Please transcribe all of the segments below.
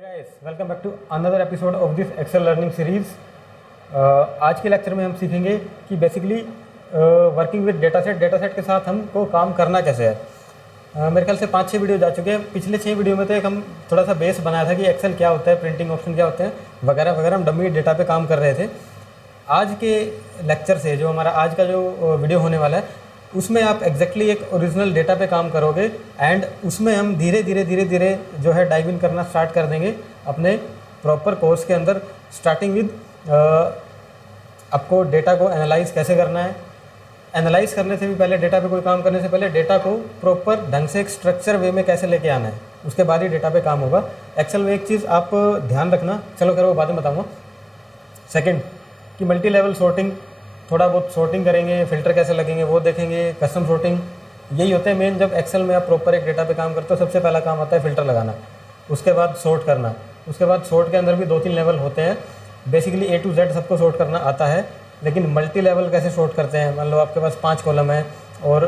Hey guys, welcome back to another episode of this Excel learning series. आज के lecture में हम सीखेंगे कि basically working with data set के साथ हमको काम करना कैसे है। मेरे ख्याल से 5-6 वीडियो जा चुके हैं। पिछले 6 वीडियो में तो एक हम थोड़ा सा बेस बनाया था कि एक्सेल क्या होता है, प्रिंटिंग ऑप्शन क्या होते हैं वगैरह वगैरह, हम डमी डेटा पे काम कर रहे थे। आज के लेक्चर से जो हमारा आज का जो वीडियो होने वाला है उसमें आप एग्जैक्टली एक ओरिजिनल डेटा पे काम करोगे एंड उसमें हम धीरे धीरे जो है डाइव इन करना स्टार्ट कर देंगे अपने प्रॉपर कोर्स के अंदर। स्टार्टिंग विद आपको डेटा को एनालाइज कैसे करना है, एनालाइज करने से भी पहले, डेटा पे कोई काम करने से पहले डेटा को प्रॉपर ढंग से एक स्ट्रक्चर वे में कैसे लेके आना है, उसके बाद ही डेटा पे काम होगा। एक्सेल में एक चीज़ आप ध्यान रखना, चलो खैर वो बाद में बताऊँगा। सेकेंड कि मल्टी लेवल सॉर्टिंग, थोड़ा बहुत सॉर्टिंग करेंगे, फिल्टर कैसे लगेंगे वो देखेंगे, कस्टम सॉर्टिंग, यही होते हैं मेन। जब एक्सेल में आप प्रॉपर एक डेटा पे काम करते हो सबसे पहला काम आता है फिल्टर लगाना, उसके बाद सॉर्ट करना, उसके बाद सॉर्ट के अंदर भी 2-3 लेवल होते हैं। बेसिकली A to Z सबको सॉर्ट करना आता है, लेकिन मल्टी लेवल कैसे सॉर्ट करते हैं, मान लो आपके पास 5 कॉलम है और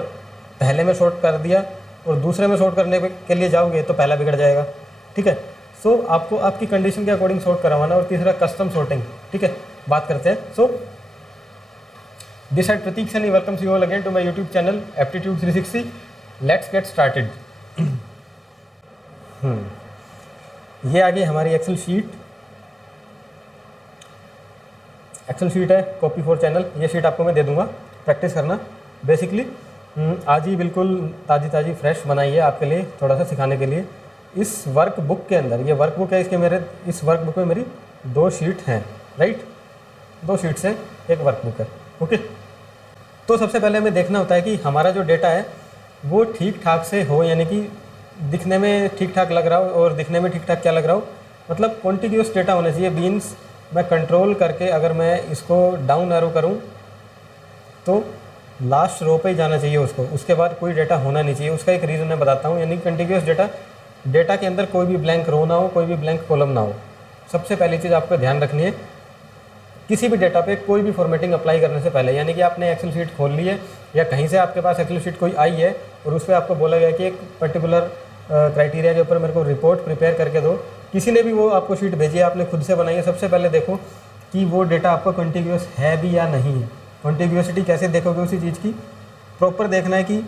पहले में सॉर्ट कर दिया और दूसरे में सॉर्ट करने के लिए जाओगे तो पहला बिगड़ जाएगा, ठीक है। सो आपको आपकी कंडीशन के अकॉर्डिंग सॉर्ट करवाना। और तीसरा कस्टम सॉर्टिंग, ठीक है, बात करते हैं। So this side Pratik Saini welcomes you all again to my YouTube channel aptitude 360। Let's get started. ये आ गई हमारी एक्सेल शीट। एक्सेल शीट है कॉपी फॉर चैनल। ये शीट आपको मैं दे दूंगा, प्रैक्टिस करना। बेसिकली आज ही बिल्कुल ताज़ी फ्रेश बनाई है आपके लिए, थोड़ा सा सिखाने के लिए। इस वर्क बुक के अंदर, ये वर्क बुक है, इस वर्क बुक में मेरी 2 शीट हैं, राइट। 2 शीट से एक वर्क बुक है, ओके। तो सबसे पहले हमें देखना होता है कि हमारा जो डेटा है वो ठीक ठाक से हो, यानी कि दिखने में ठीक ठाक लग रहा हो। और दिखने में ठीक ठाक क्या लग रहा हो, मतलब कॉन्टिन्यूस डेटा होना चाहिए। मीन्स मैं कंट्रोल करके अगर मैं इसको डाउन एरो करूं तो लास्ट रो पे ही जाना चाहिए उसको, उसके बाद कोई डेटा होना नहीं चाहिए। उसका एक रीज़न मैं बताता हूँ, यानी कंटिन्यूस डेटा के अंदर कोई भी ब्लैंक रो ना हो, कोई भी ब्लैंक कॉलम ना हो। सबसे पहली चीज़ आपको ध्यान रखनी है किसी भी डेटा पे कोई भी फॉर्मेटिंग अप्लाई करने से पहले। यानी कि आपने एक्सेल शीट खोल ली है या कहीं से आपके पास एक्सेल शीट कोई आई है और उस पर आपको बोला गया कि एक पर्टिकुलर क्राइटेरिया के ऊपर मेरे को रिपोर्ट प्रिपेयर करके दो। किसी ने भी वो आपको शीट भेजी है, आपने खुद से बनाई है, सबसे पहले देखो कि वो डेटा आपका कॉन्टिग्यूस है भी या नहीं है। कॉन्टिग्यूसिटी कैसे देखोगे उसी चीज़ की, प्रॉपर देखना है कि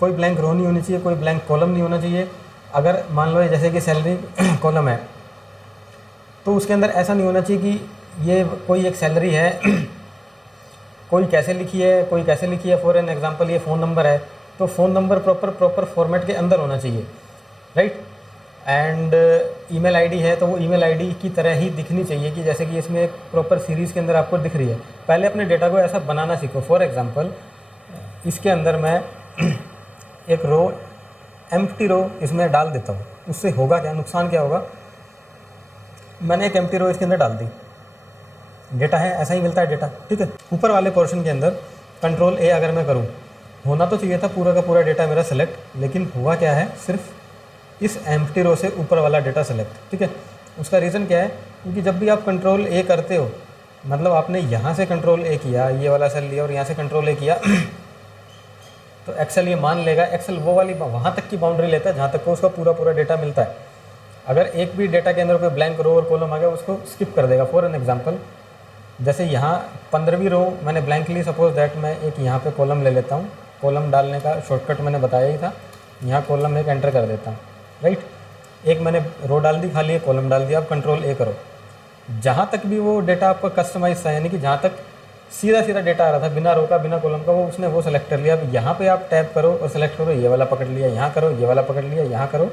कोई ब्लैंक रो नहीं होनी चाहिए, कोई ब्लैंक कॉलम नहीं होना चाहिए। अगर मान लो जैसे कि सैलरी कॉलम है तो उसके अंदर ऐसा नहीं होना चाहिए कि ये कोई एक सैलरी है, कोई कैसे लिखी है, कोई कैसे लिखी है। फॉर एन एग्जांपल ये फ़ोन नंबर है तो फ़ोन नंबर प्रॉपर फॉर्मेट के अंदर होना चाहिए, राइट। एंड ईमेल आईडी है तो वो ईमेल आईडी की तरह ही दिखनी चाहिए कि जैसे कि इसमें एक प्रॉपर सीरीज़ के अंदर आपको दिख रही है। पहले अपने डेटा को ऐसा बनाना सीखो। फॉर एग्जांपल इसके अंदर मैं एक रो, एम्प्टी रो इसमें डाल देता हूँ। उससे होगा क्या, नुकसान क्या होगा, मैंने एक एम्प्टी रो इसके अंदर डाल दी, डेटा है, ऐसा ही मिलता है डेटा, ठीक है। ऊपर वाले पोर्शन के अंदर कंट्रोल A अगर मैं करूं, होना तो चाहिए था पूरा का पूरा डेटा मेरा सेलेक्ट, लेकिन हुआ क्या है, सिर्फ इस एम्प्टी रो से ऊपर वाला डेटा सेलेक्ट, ठीक है। उसका रीज़न क्या है, क्योंकि जब भी आप कंट्रोल A करते हो, मतलब आपने यहाँ से कंट्रोल A किया, ये वाला सेल लिया और यहाँ से कंट्रोल A किया तो एक्सेल ये मान लेगा, एक्सेल वो वाली वहाँ तक की बाउंड्री लेता है जहाँ तक को उसका पूरा डेटा मिलता है। अगर एक भी डेटा के अंदर कोई ब्लैंक रो और कॉलम आ गया उसको स्किप कर देगा। फॉर एन एग्जाम्पल जैसे यहाँ 15वीं रो मैंने ब्लैंक ली, सपोज दैट मैं एक यहाँ पे कॉलम ले लेता हूँ। कॉलम डालने का शॉर्टकट मैंने बताया ही था, यहाँ कॉलम एक एंटर कर देता हूँ, राइट। एक मैंने रो डाल दी, खाली एक कॉलम डाल दिया। अब कंट्रोल A करो, जहाँ तक भी वो डेटा आपका कस्टमाइज था, यानी कि जहाँ तक सीधा डेटा आ रहा था बिना रो का बिना कॉलम का, वो उसने वो सेलेक्ट कर लिया। अब यहाँ पर आप टैप करो और सेलेक्ट करो, ये वाला पकड़ लिया, यहाँ करो ये वाला पकड़ लिया, यहाँ करो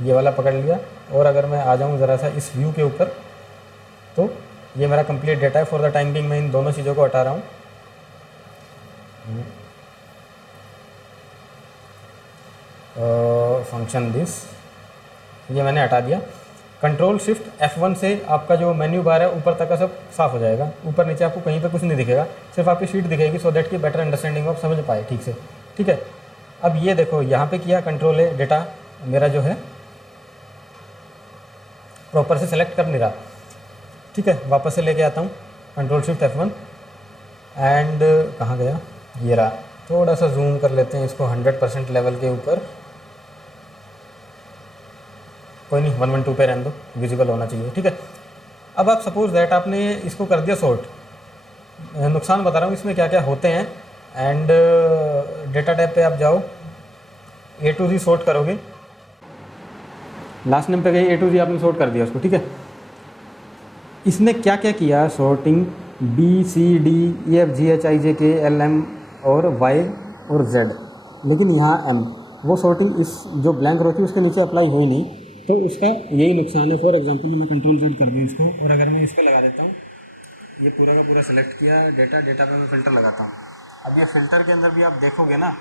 ये वाला पकड़ लिया। और अगर मैं आ जाऊँ ज़रा सा इस व्यू के ऊपर तो ये मेरा कंप्लीट डेटा है। फॉर द टाइम बिंग मैं इन दोनों चीज़ों को हटा रहा हूँ। फंक्शन दिस, ये मैंने हटा दिया। कंट्रोल शिफ्ट F1 से आपका जो मेन्यू बार है ऊपर तक का सब साफ़ हो जाएगा। ऊपर नीचे आपको कहीं पे कुछ नहीं दिखेगा, सिर्फ आपकी शीट दिखेगी, सो दैट की बेटर अंडरस्टैंडिंग आप समझ पाए ठीक से, ठीक है। अब ये देखो यहाँ पे किया कंट्रोल A, डेटा मेरा जो है प्रॉपर से सेलेक्ट कर नहीं रहा, ठीक है। वापस से लेके आता हूँ, कंट्रोल शिफ्ट F1 एंड कहाँ गया, ये रहा। थोड़ा सा जूम कर लेते हैं इसको 100% लेवल के ऊपर। कोई नहीं 112 पे रहने दो, विजिबल होना चाहिए, ठीक है। अब आप सपोज दैट आपने इसको कर दिया सॉर्ट, नुकसान बता रहा हूँ इसमें क्या क्या होते हैं। एंड डेटा टैब पे आप जाओ, A to Z सॉर्ट करोगे, लास्ट नेम पे गई A to Z आपने सॉर्ट कर दिया उसको, ठीक है। इसने क्या क्या किया, सॉर्टिंग BCDEFGHIJKLM और Y और Z, लेकिन यहाँ M, वो सॉर्टिंग इस जो ब्लैंक रो थी उसके नीचे अप्लाई हुई नहीं, तो उसका यही नुकसान है। फॉर एग्जांपल मैं कंट्रोल Z कर दूँ इसको, और अगर मैं इसको लगा देता हूँ, ये पूरा का पूरा सेलेक्ट किया डेटा, डेटा पे मैं फ़िल्टर लगाता हूँ। अब ये फ़िल्टर के अंदर भी आप देखोगे ना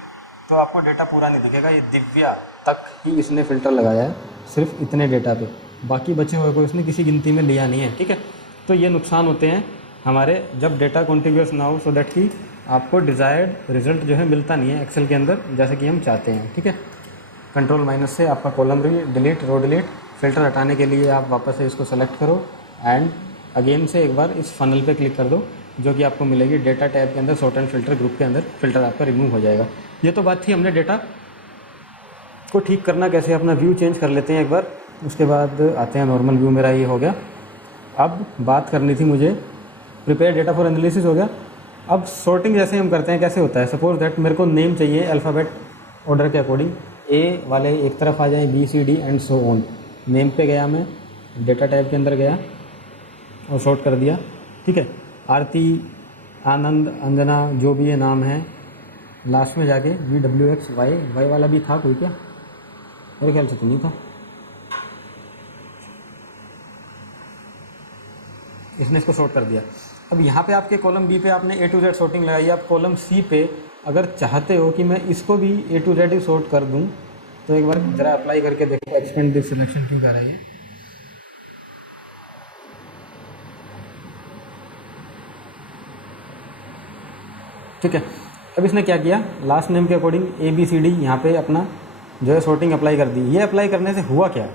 तो आपको डेटा पूरा नहीं दिखेगा, ये दिव्या तक ही इसने फ़िल्टर लगाया है, सिर्फ इतने डेटा पे, बाकी बचे हुए को इसने किसी गिनती में लिया नहीं है, ठीक है। तो ये नुकसान होते हैं हमारे जब डेटा कॉन्टिग्यूस ना हो, सो दैट कि आपको डिज़ायर्ड रिजल्ट जो है मिलता नहीं है एक्सेल के अंदर जैसे कि हम चाहते हैं, ठीक है। कंट्रोल माइनस से आपका column delete, row delete, filter हटाने के लिए आप वापस से इसको सेलेक्ट करो एंड अगेन से एक बार इस फनल पे क्लिक कर दो, जो कि आपको मिलेगी डेटा टैब के अंदर सॉर्ट एंड फिल्टर ग्रुप के अंदर, फ़िल्टर आपका रिमूव हो जाएगा। ये तो बात थी हमने डेटा को ठीक करना कैसे, अपना व्यू चेंज कर लेते हैं एक बार, उसके बाद आते हैं नॉर्मल व्यू, मेरा ये हो गया। अब बात करनी थी मुझे, प्रिपेयर डेटा फॉर एनालिसिस हो गया। अब सॉर्टिंग जैसे हम करते हैं कैसे होता है, सपोज दैट मेरे को नेम चाहिए अल्फ़ाबेट ऑर्डर के अकॉर्डिंग, ए वाले एक तरफ आ जाए, BCD and so on. Name पे गया मैं, डेटा टाइप के अंदर गया और सॉर्ट कर दिया, ठीक है। आरती, आनंद, अंजना, जो भी ये नाम है, लास्ट में जाके VWXY वाला भी था कोई क्या, मेरे ख्याल से तो नहीं था, इसने इसको सॉर्ट कर दिया। अब यहाँ पे आपके कॉलम बी पे आपने A to Z सॉर्टिंग लगाई, आप कॉलम सी पे अगर चाहते हो कि मैं इसको भी A to Z he sort कर दूँ, तो एक बार ज़रा अप्लाई करके देखो, एक्सपेंड दिस सिलेक्शन क्यों कर रहा है ये, ठीक है। अब इसने क्या किया, लास्ट नेम के अकॉर्डिंग ABCD यहाँ पे अपना जो है सॉर्टिंग अप्लाई कर दी। ये अप्लाई करने से हुआ क्या,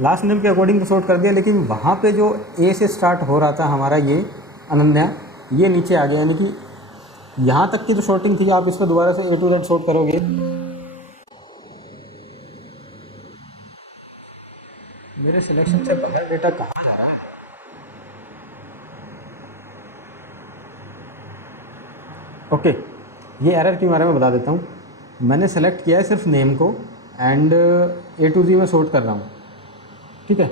लास्ट नेम के अकॉर्डिंग तो सॉर्ट कर दिया, लेकिन वहाँ पे जो A से स्टार्ट हो रहा था हमारा ये अनन्या, ये नीचे आ गया, यानी कि यहाँ तक की जो सॉर्टिंग थी आप इसको दोबारा से A to Z सॉर्ट करोगे, मेरे सिलेक्शन से बगैर डेटा कहाँ जा रहा है। ओके, ये एरर क्यों आ रहा है मैं बता देता हूँ। मैंने सेलेक्ट किया है सिर्फ नेम को एंड A to Z में सॉर्ट कर रहा हूँ, ठीक है।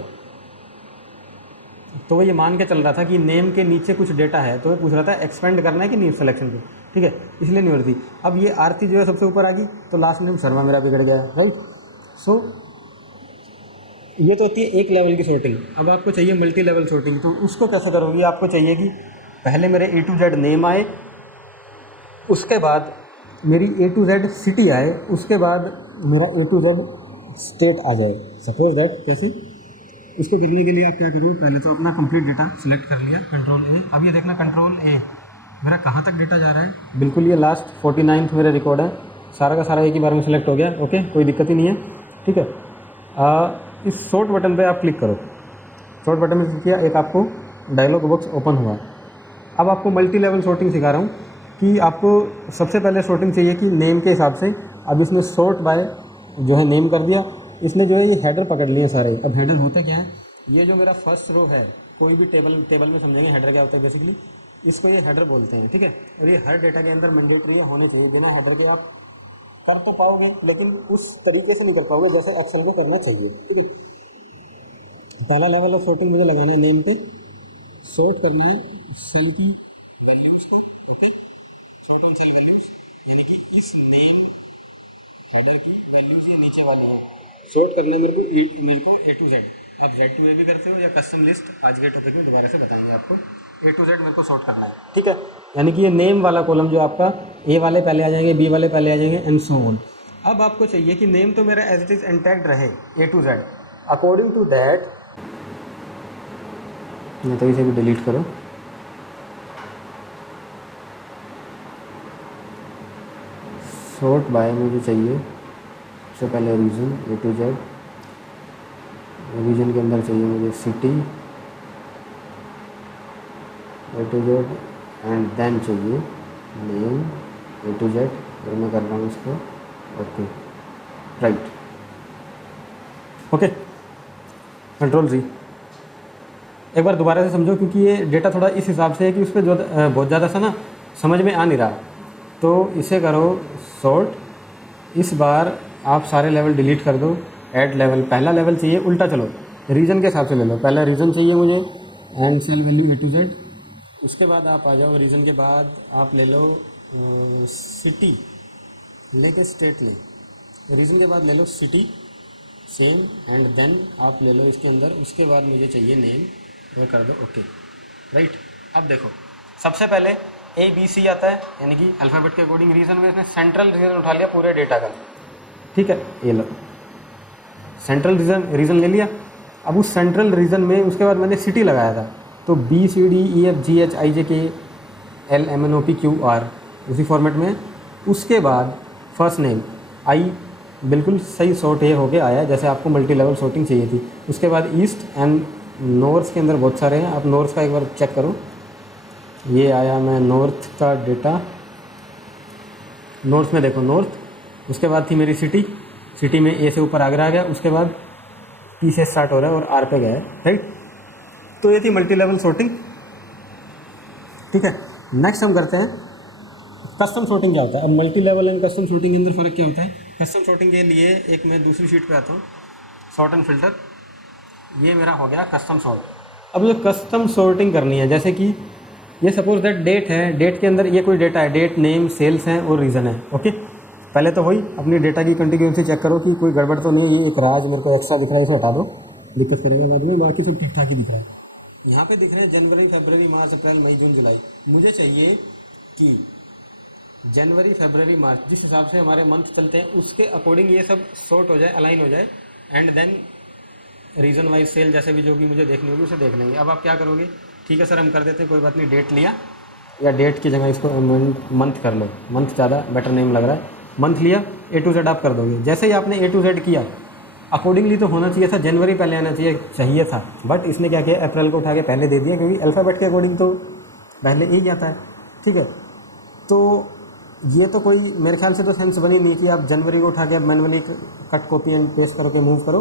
तो वो ये मान के चल रहा था कि नेम के नीचे कुछ डेटा है, तो वो पूछ रहा था एक्सपेंड करना है कि नहीं सिलेक्शन को, ठीक है, इसलिए नहीं हो रही थी। अब ये आरती जो है सबसे ऊपर आ गई, तो लास्ट नेम शर्मा मेरा बिगड़ गया, राइट। सो ये तो होती है एक लेवल की सॉर्टिंग। अब आपको चाहिए मल्टी लेवल सॉर्टिंग, तो उसको कैसे करोगे, आपको चाहिए कि पहले मेरे A to Z नेम आए, उसके बाद मेरी A to Z सिटी आए, उसके बाद मेरा A to Z स्टेट आ जाए। सपोज दैट कैसे, इसको करने के लिए आप क्या करो, पहले तो अपना कंप्लीट डेटा सिलेक्ट कर लिया, कंट्रोल A। अब ये देखना कंट्रोल A मेरा कहाँ तक डेटा जा रहा है, बिल्कुल ये लास्ट 49th मेरा रिकॉर्ड है, सारा का सारा एक ही बार में सिलेक्ट हो गया, ओके, कोई दिक्कत ही नहीं है, ठीक है। इस शॉर्ट बटन पे आप क्लिक करो, शॉर्ट बटन में क्लिक किया, एक आपको डायलॉग बॉक्स ओपन हुआ। अब आपको मल्टी लेवल सॉर्टिंग सिखा रहा हूँ कि आपको सबसे पहले सॉर्टिंग चाहिए कि नेम के हिसाब से। अब इसने सॉर्ट बाय जो है नेम कर दिया, इसने जो है ये हेडर पकड़ लिए सारे। अब हेडर होते क्या है, ये जो मेरा फर्स्ट रो है, कोई भी टेबल में समझेंगे हेडर क्या होता है बेसिकली, इसको ये हेडर बोलते हैं, ठीक है। और ये हर डेटा के अंदर मैंडेटरी होनी चाहिए, बिना हेडर के आप कर तो पाओगे लेकिन उस तरीके से नहीं कर पाओगे जैसे एक्सेल में करना चाहिए, ठीक है। पहला लेवल ऑफ सॉर्टिंग मुझे लगाना है, नेम पे सॉर्ट करना है सेल की वैल्यूज़ को, okay, sort on sale values, यानी कि इस नेम हेडर की वैल्यूज़ ये नीचे वाली है, सॉर्ट करना है मेरे को A to Z। आप Z to A भी करते हो या कस्टम लिस्ट, आज के टॉपिक में दोबारा से बताएंगे आपको। A to Z मेरे को सॉर्ट करना है, ठीक है। यानी कि ये नेम वाला कॉलम जो आपका A वाले पहले आ जाएंगे, B वाले पहले आ जाएंगे एंड सो ऑन। अब आपको चाहिए कि नेम तो मेरा एज इट इज़ इंटैक्ट रहे A to Z। According to that मैं तो इसे भी डिलीट करो, सॉर्ट बाय मुझे चाहिए सबसे पहले region A to Z, region के अंदर चाहिए मुझे city A to Z and then चाहिए नेम A to Z, और मैं कर रहा हूँ इसको okay, right, okay. Control G. एक बार दोबारा से समझो, क्योंकि ये डेटा थोड़ा इस हिसाब से है कि उस पर जो बहुत ज़्यादा सा ना समझ में आ नहीं रहा। तो इसे करो सॉर्ट। इस बार आप सारे लेवल डिलीट कर दो। ऐड लेवल, पहला लेवल चाहिए उल्टा, चलो रीजन के हिसाब से ले लो। पहला रीजन चाहिए मुझे and cell value A to Z। उसके बाद आप आ जाओ रीजन के बाद आप ले लो सिटी, लेके स्टेट ले। रीजन के बाद ले लो सिटी सेम, एंड देन आप ले लो इसके अंदर। उसके बाद मुझे चाहिए नेम और कर दो ओके। राइट, अब देखो सबसे पहले ABC आता है, यानी कि अल्फ़ाबेट के अकॉर्डिंग रीजन में इसने सेंट्रल रीजन उठा लिया पूरे डेटा का। ठीक है, ये लो सेंट्रल रीजन ले लिया। अब उस सेंट्रल रीजन में उसके बाद मैंने सिटी लगाया था, तो BCDEFGHIJKLMNOPQR उसी फॉर्मेट में। उसके बाद फर्स्ट नेम आई, बिल्कुल सही सॉर्ट ये होके आया जैसे आपको मल्टी लेवल सॉर्टिंग चाहिए थी। उसके बाद ईस्ट एंड नॉर्थ के अंदर बहुत सारे हैं, आप नॉर्थ का एक बार चेक करो। ये आया, मैं नॉर्थ का डेटा, नॉर्थ में देखो नॉर्थ। उसके बाद थी मेरी सिटी, सिटी में ए से ऊपर आगरा आ गया। उसके बाद P से स्टार्ट हो रहा है और R पे गया है। राइट, तो ये थी मल्टी लेवल सॉर्टिंग। ठीक है, नेक्स्ट हम करते हैं कस्टम सॉर्टिंग। क्या होता है अब multi level and custom sorting के अंदर फ़र्क क्या होता है? कस्टम सॉर्टिंग के लिए एक मैं दूसरी शीट पे आता हूँ, सॉर्ट एंड फिल्टर। ये मेरा हो गया कस्टम सॉर्ट। अब ये कस्टम सॉर्टिंग करनी है, जैसे कि ये सपोज दैट डेट है, डेट के अंदर ये कोई डेटा है, डेट, नेम, सेल्स हैं और रीज़न है। ओके, पहले तो वही अपनी डेटा की कंटिन्यूटी चेक करो कि कोई गड़बड़ तो नहीं है। ये एक राज मेरे को एक्स्ट्रा दिख रहा है, इसे हटा दो, दिक्कत करेगा बाद में। बाकी सब ठीक ठाक ही दिख रहा है। यहाँ पे दिख रहे हैं जनवरी, फरवरी, मार्च, अप्रैल, मई, जून, जुलाई। मुझे चाहिए कि जनवरी, फरवरी, मार्च, जिस हिसाब से हमारे मंथ चलते हैं उसके अकॉर्डिंग ये सब सॉर्ट हो जाए, अलाइन हो जाए। And then region wise cell जैसे भी जो भी मुझे देखनी होगी उसे देख लेंगे। अब आप क्या करोगे? ठीक है सर, हम कर देते हैं, कोई बात नहीं। डेट लिया, या डेट की जगह इसको मंथ कर लो, मंथ ज़्यादा बेटर नेम लग रहा है। मंथ लिया, A to Z आप कर दोगे। जैसे ही आपने A to Z किया, अकॉर्डिंगली तो होना चाहिए था जनवरी पहले आना चाहिए था, बट इसने क्या किया, अप्रैल को उठा के पहले दे दिया, क्योंकि अल्फ़ाबेट के अकॉर्डिंग तो पहले ही आता है। ठीक है, तो ये तो कोई मेरे ख्याल से तो सेंस बनी नहीं कि आप जनवरी को उठा के अब manually cut copy and paste करो के मूव करो।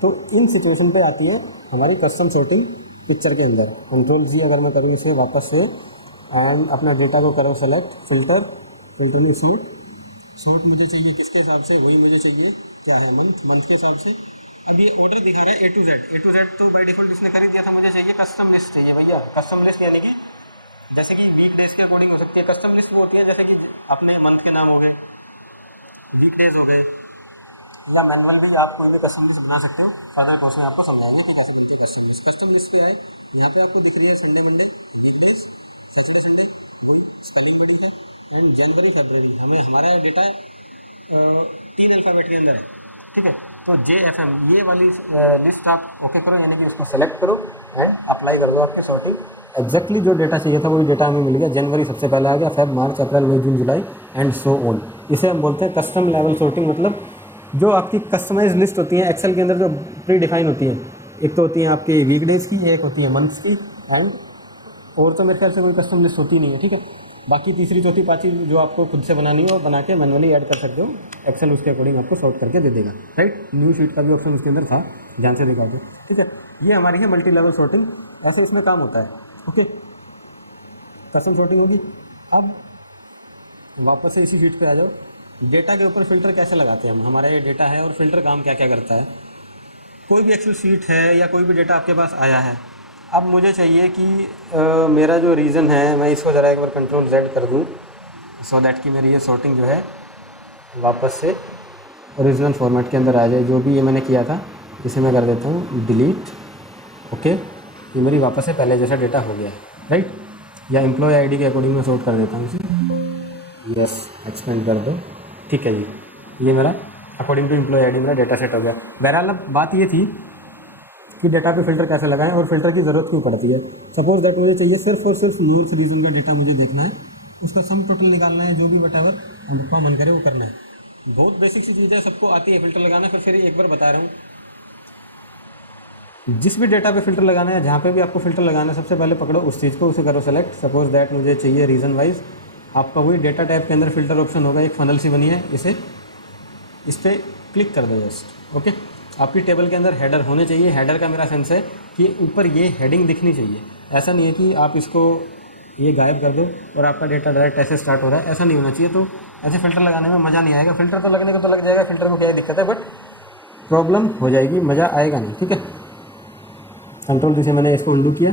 तो इन सिचुएशन पे आती है हमारी कस्टम सॉर्टिंग पिक्चर के अंदर। कंट्रोल जी अगर मैं करूँ इसे वापस से, एंड अपना डेटा को करो सेलेक्ट, फिल्टर में सॉर्ट मुझे चाहिए किसके हिसाब से, वही मुझे चाहिए क्या है, मंथ के हिसाब से। अब ये ऑर्डर दिखा रहा है A to Z, तो बाय डिफॉल्ट इसने खरीद दिया था। मुझे चाहिए कस्टम लिस्ट चाहिए भैया, कस्टम लिस्ट, यानी कि जैसे कि वीक डेज के अकॉर्डिंग हो सकती है। कस्टम लिस्ट वो होती है जैसे कि अपने मंथ के नाम हो गए, वीक डेज हो गए, या मैनुअल भी आप कोई भी कस्टम लिस्ट बना सकते हो। फर्दर कोर्स में आपको समझाएंगे कि कैसे बनती है कस्टम लिस्ट। कस्टम लिस्ट पे आए, यहाँ पे आपको दिख रही है Sunday Monday, weekdays, Saturday Sunday, कोई स्पेलिंग बड़ी है, एंड जनवरी फरवरी। हमें हमारा डेटा 3 अल्फ़ाबेट के अंदर है। ठीक है, तो JFM ये वाली लिस्ट आप ओके करो, यानी कि इसको सेलेक्ट करो एंड अप्लाई कर दो आपके सॉर्टिंग। एग्जैक्टली जो डेटा चाहिए था वही डेटा हमें मिल गया। जनवरी सबसे पहले आ गया, Feb, March, April, May, June, July and so on. इसे हम बोलते हैं कस्टम लेवल सॉर्टिंग। मतलब जो आपकी कस्टमाइज लिस्ट होती है एक्सेल के अंदर, जो प्री डिफाइन होती है। एक तो होती है आपकी वीकडेज की, एक होती है मंथ्स की, एंड और तो मेरे ख्याल से कोई कस्टम लिस्ट होती नहीं है। ठीक है, बाकी तीसरी चौथी पाँचवीं जो आपको खुद से बनानी हो बना के मैनुअली ऐड कर सकते हो। एक्सेल उसके अकॉर्डिंग आपको सॉर्ट करके दे देगा। राइट, न्यू शीट का भी ऑप्शन उसके अंदर था, ध्यान से देखा दो। ठीक है, ये हमारी है मल्टी लेवल सॉर्टिंग, ऐसे इसमें काम होता है। ओके, कस्टम सॉर्टिंग होगी। अब वापस से इसी शीट पे आ जाओ। डेटा के ऊपर फिल्टर कैसे लगाते हैं हम? हमारा ये डेटा है और फिल्टर काम क्या क्या करता है। कोई भी एक्सेल शीट है या कोई भी डेटा आपके पास आया है, अब मुझे चाहिए कि मेरा जो रीज़न है, मैं इसको ज़रा एक बार कंट्रोल Z कर दूँ, सो दैट कि मेरी ये सॉर्टिंग जो है वापस से ओरिजिनल फॉर्मेट के अंदर आ जाए। जो भी ये मैंने किया था इसे मैं कर देता हूँ डिलीट। ओके, ये मेरी वापस से पहले जैसा डेटा हो गया है। राइट, या एम्प्लॉय ID के अकॉर्डिंग मैं सॉर्ट कर देता हूँ इसे। यस, एक्सपेंड कर दो। ठीक है जी, ये मेरा अकॉर्डिंग टू एम्प्लॉय ID मेरा डेटा सेट हो गया। बहरहाल अब बात ये थी कि डेटा पे फिल्टर कैसे लगाएं और फिल्टर की ज़रूरत क्यों पड़ती है। सपोज दैट मुझे चाहिए सिर्फ और सिर्फ नॉर्थ रीजन का डेटा मुझे देखना है, उसका सम टोटल निकालना है, जो भी वटेवर आपका मन करे वो करना है। बहुत बेसिक सी चीज़ है, सबको आती है फिल्टर लगाना। फिर एक बार बता रहा हूँ, जिस भी डेटा पे फिल्टर लगाना है, जहाँ पे भी आपको फिल्टर लगाना है, सबसे पहले पकड़ो उस चीज़ को, उसे करो सेलेक्ट। सपोज दैट मुझे चाहिए रीजन वाइज, आपका वही डेटा टाइप के अंदर फिल्टर ऑप्शन होगा, एक फनल सी बनी है, इस पर क्लिक कर दो जस्ट। ओके, आपकी टेबल के अंदर हेडर होने चाहिए। हेडर का मेरा सेंस है कि ऊपर ये हेडिंग दिखनी चाहिए। ऐसा नहीं है कि आप इसको ये गायब कर दो और आपका डेटा डायरेक्ट ऐसे स्टार्ट हो रहा है, ऐसा नहीं होना चाहिए। तो ऐसे फ़िल्टर लगाने में मज़ा नहीं आएगा। फ़िल्टर तो लगने को तो लग जाएगा, फ़िल्टर को क्या दिक्कत है, बट प्रॉब्लम हो जाएगी, मज़ा आएगा नहीं। ठीक है, कंट्रोल से मैंने इसको उंडू किया।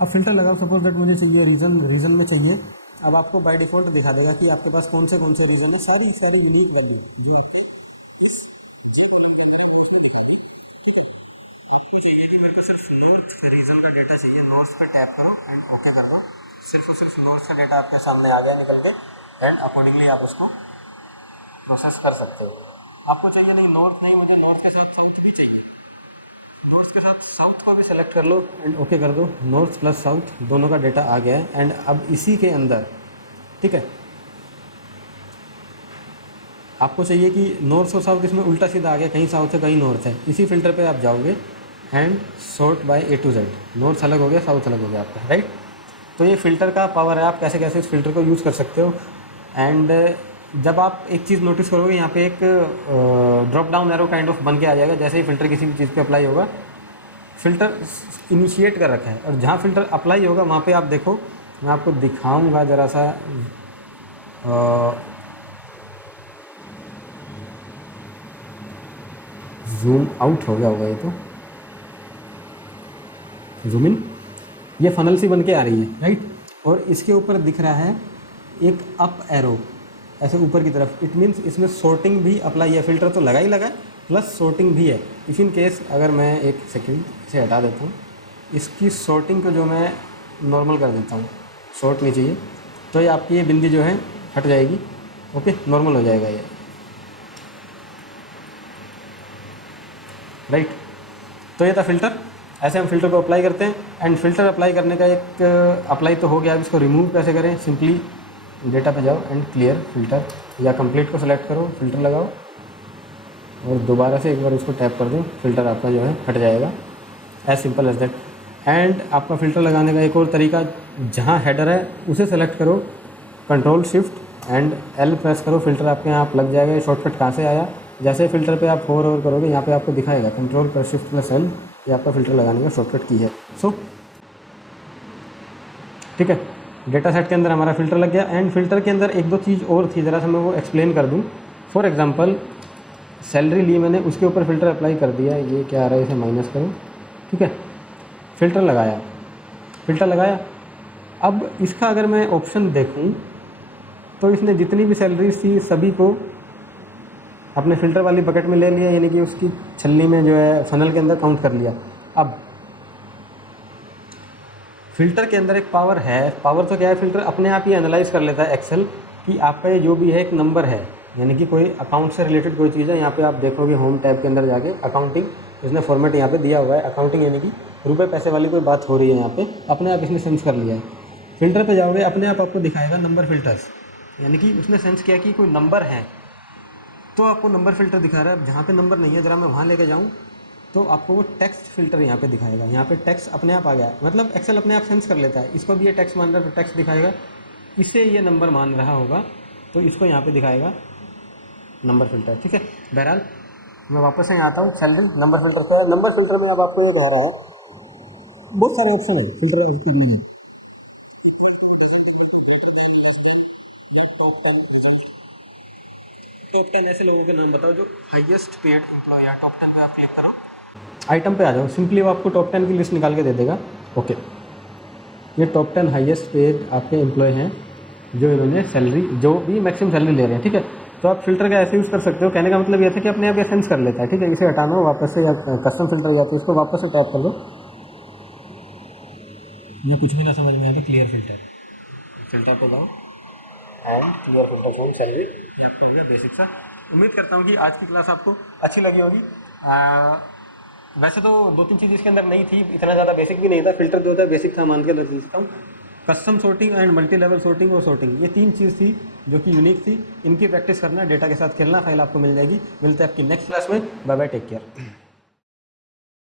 अब फ़िल्टर लगाओ, सपोज दैट मुझे चाहिए रीज़न में चाहिए। अब आपको बाय डिफ़ॉल्ट दिखा देगा कि आपके पास कौन से रीज़न है, सारी यूनिक वैल्यू जो आपके इस जे कॉलम के अंदर है वो उसमें दिखाई देगी। ठीक है, आपको चाहिए कि मेरे को सिर्फ नॉर्थ रीजन का डेटा चाहिए, नॉर्थ पे टैप करो एंड ओके कर दो। सिर्फ और सिर्फ नॉर्थ का डेटा आपके सामने आ गया निकल के, एंड अकॉर्डिंगली आप उसको प्रोसेस कर सकते हो। आपको चाहिए नहीं नॉर्थ, नहीं मुझे नॉर्थ के साथ साउथ भी चाहिए, नॉर्थ के साथ साउथ को भी सेलेक्ट कर लो एंड ओके कर दो। नॉर्थ प्लस साउथ दोनों का डेटा आ गया है। एंड अब इसी के अंदर, ठीक है, आपको चाहिए कि नॉर्थ और साउथ इसमें उल्टा सीधा आ गया, कहीं साउथ है कहीं नॉर्थ है। इसी फिल्टर पे आप जाओगे and sort by A to Z। North अलग हो गया, साउथ अलग हो गया आपका, राइट। तो ये फ़िल्टर का पावर है, आप कैसे कैसे इस फिल्टर को यूज़ कर सकते हो। एंड जब आप एक चीज़ नोटिस करोगे, यहाँ पे एक drop down arrow kind of बन के आ जाएगा। जैसे ही फ़िल्टर किसी भी चीज़ पे अप्लाई होगा, फ़िल्टर इनिशिएट कर रखा है, और जहाँ फ़िल्टर अप्लाई होगा वहाँ पे आप देखो, मैं आपको दिखाऊंगा ज़रा सा। जूम आउट हो गया होगा ये, तो जूम इन, ये फनल सी बन के आ रही है, राइट। और इसके ऊपर दिख रहा है एक अप एरो ऐसे ऊपर की तरफ। इट मीन्स इसमें सॉर्टिंग भी अप्लाई है। फ़िल्टर तो लगा ही लगा प्लस सॉर्टिंग भी है। इफ इन केस अगर मैं एक सेकंड इसे हटा देता हूँ, इसकी सॉर्टिंग को जो मैं नॉर्मल कर देता हूँ, सॉर्ट नहीं चाहिए, तो ये आपकी ये बिंदी जो है हट जाएगी। ओके, नॉर्मल हो जाएगा ये, राइट। तो ये था फ़िल्टर। ऐसे हम फ़िल्टर को अप्लाई करते हैं। एंड फ़िल्टर अप्लाई करने का एक अप्लाई तो हो गया। अब इसको रिमूव कैसे करें, सिंपली डेटा पे जाओ एंड क्लियर फ़िल्टर, या कंप्लीट को सेलेक्ट करो, फ़िल्टर लगाओ और दोबारा से एक बार उसको टैप कर दो, फ़िल्टर आपका जो है हट जाएगा। As simple as that. And आपका फ़िल्टर लगाने का एक और तरीका, जहाँ हेडर है उसे सेलेक्ट करो, control shift and L press करो, फ़िल्टर आपके यहाँ लग जाएगा। ये शॉर्टकट कहाँ से आया, जैसे फ़िल्टर पे आप होवर ओवर करोगे यहाँ पे आपको दिखाएगा control plus shift plus L, ये आपका फ़िल्टर लगाने का शॉर्टकट की है। सो ठीक है, डेटा सेट के अंदर हमारा फ़िल्टर लग गया। एंड फ़िल्टर के अंदर एक दो चीज़ और थी, ज़रा सा मैं वो एक्सप्लेन कर दूँ। फॉर एग्जांपल सैलरी ली मैंने, उसके ऊपर फ़िल्टर अप्लाई कर दिया। ये क्या आ रहा है, इसे माइनस करो, ठीक है। फ़िल्टर लगाया। अब इसका अगर मैं ऑप्शन देखूँ तो इसने जितनी भी सैलरीज थी सभी को अपने फ़िल्टर वाली बकेट में ले लिया, यानी कि उसकी छलनी में जो है फनल के अंदर काउंट कर लिया। अब फ़िल्टर के अंदर एक पावर है। पावर तो क्या है, फ़िल्टर अपने आप ही एनालाइज कर लेता है एक्सेल कि आपका ये जो भी है एक नंबर है, यानी कि कोई अकाउंट से रिलेटेड कोई चीज़ है। यहाँ पे आप देखोगे होम टैब के अंदर जाके अकाउंटिंग, इसने फॉर्मेट यहाँ पे दिया हुआ है अकाउंटिंग, यानी कि रुपये पैसे वाली कोई बात हो रही है यहाँ पे, अपने आप इसने सेंस कर लिया है। फ़िल्टर पे जाओगे, अपने आप आपको दिखाएगा नंबर फ़िल्टर्स, यानी कि उसने सेंस किया कि कोई नंबर है तो आपको नंबर फ़िल्टर दिखा रहा है। अब जहाँ पे नंबर नहीं है, ज़रा मैं वहाँ लेके जाऊँ तो आपको वो टेक्स्ट फ़िल्टर यहाँ पे दिखाएगा। यहाँ पे टेक्स्ट अपने आप आ गया, मतलब एक्सेल अपने आप सेंस कर लेता है। इसको भी ये टेक्स्ट मान रहा है तो टेक्स्ट दिखाएगा, इसे ये नंबर मान रहा होगा तो इसको यहाँ पे दिखाएगा नंबर फ़िल्टर। ठीक है, बहरहाल मैं वापस से आता हूँ सैलरी नंबर फ़िल्टर पर। नंबर फ़िल्टर में अब आपको ये कह रहा है, बहुत सारे ऑप्शन है फ़िल्टर करने में। टॉप 10 ऐसे लोगों के नाम बताओ जो हाईएस्ट पेड एम्प्लॉय है। टॉप 10 पे आप क्लिक करो, आइटम पे आ जाओ, सिंपली वो आपको टॉप 10 की लिस्ट निकाल के दे देगा। ओके, ये टॉप 10 हाईएस्ट पेड आपके एम्प्लॉय हैं जो इन्होंने सैलरी, जो भी मैक्सिमम सैलरी ले रहे हैं। ठीक है, तो आप फिल्टर का ऐसे यूज़ कर सकते हो। कहने का मतलब ये था कि अपने आप ये सेंस कर लेता है। ठीक है, इसे हटाना हो वापस से, या कस्टम फिल्टर या तो इसको वापस से टैप कर दो, या कुछ भी ना समझ में आए तो क्लियर फिल्टर पे जाओ and clear filter for salary. ये आपको हो गया बेसिक सा। उम्मीद करता हूँ कि आज की क्लास आपको अच्छी लगी होगी। वैसे तो 2-3 चीज़ इसके अंदर नहीं थी, इतना ज़्यादा बेसिक भी नहीं था। फिल्टर जो होता है बेसिक था मान के रख देता हूँ। Custom sorting and multi level sorting और सॉर्टिंग, ये 3 चीज़ थी जो कि यूनिक थी। इनकी प्रैक्टिस करना, डेटा के साथ खेलना, फाइल आपको मिल जाएगी। मिलते हैं आपकी नेक्स्ट क्लास में। Bye bye, take care.